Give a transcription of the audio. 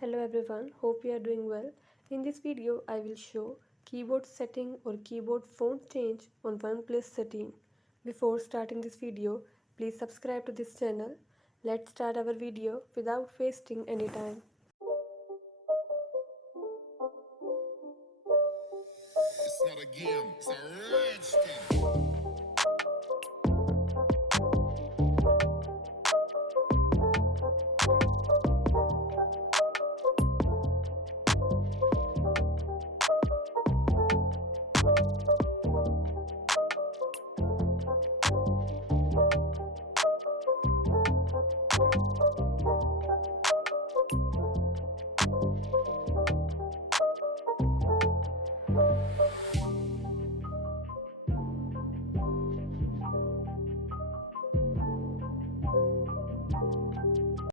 Hello everyone, hope you are doing well. In this video, I will show keyboard setting or keyboard font change on Oneplus 13. Before starting this video, please subscribe to this channel. Let's start our video without wasting any time. It's not a game, it's a rich thing.